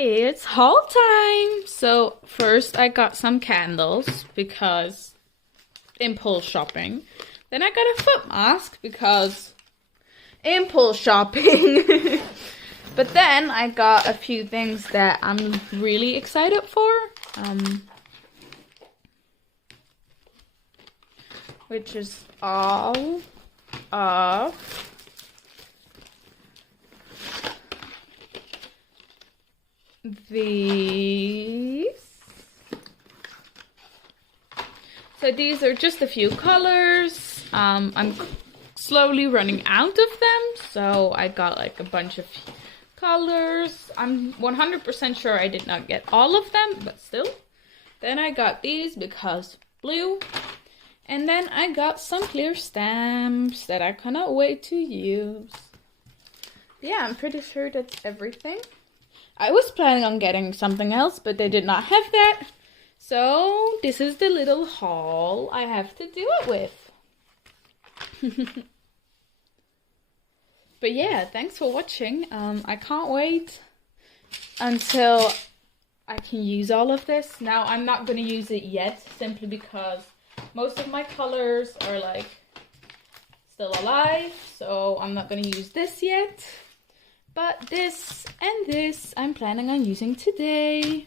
It's haul time! So first I got some candles because impulse shopping. Then I got a foot mask because impulse shopping. But then I got a few things that I'm really excited for. Which is all of these. So these are just a few colors. I'm slowly running out of them, so I got like a bunch of colors. I'm 100% sure I did not get all of them, but still. Then I got these because blue. And then I got some clear stamps that I cannot wait to use. Yeah, I'm pretty sure that's everything. I was planning on getting something else, but they did not have that. So this is the little haul I have to do it with. But yeah, thanks for watching. I can't wait until I can use all of this. Now I'm not going to use it yet, simply because most of my colors are like still alive, so I'm not going to use this yet. But this and this I'm planning on using today.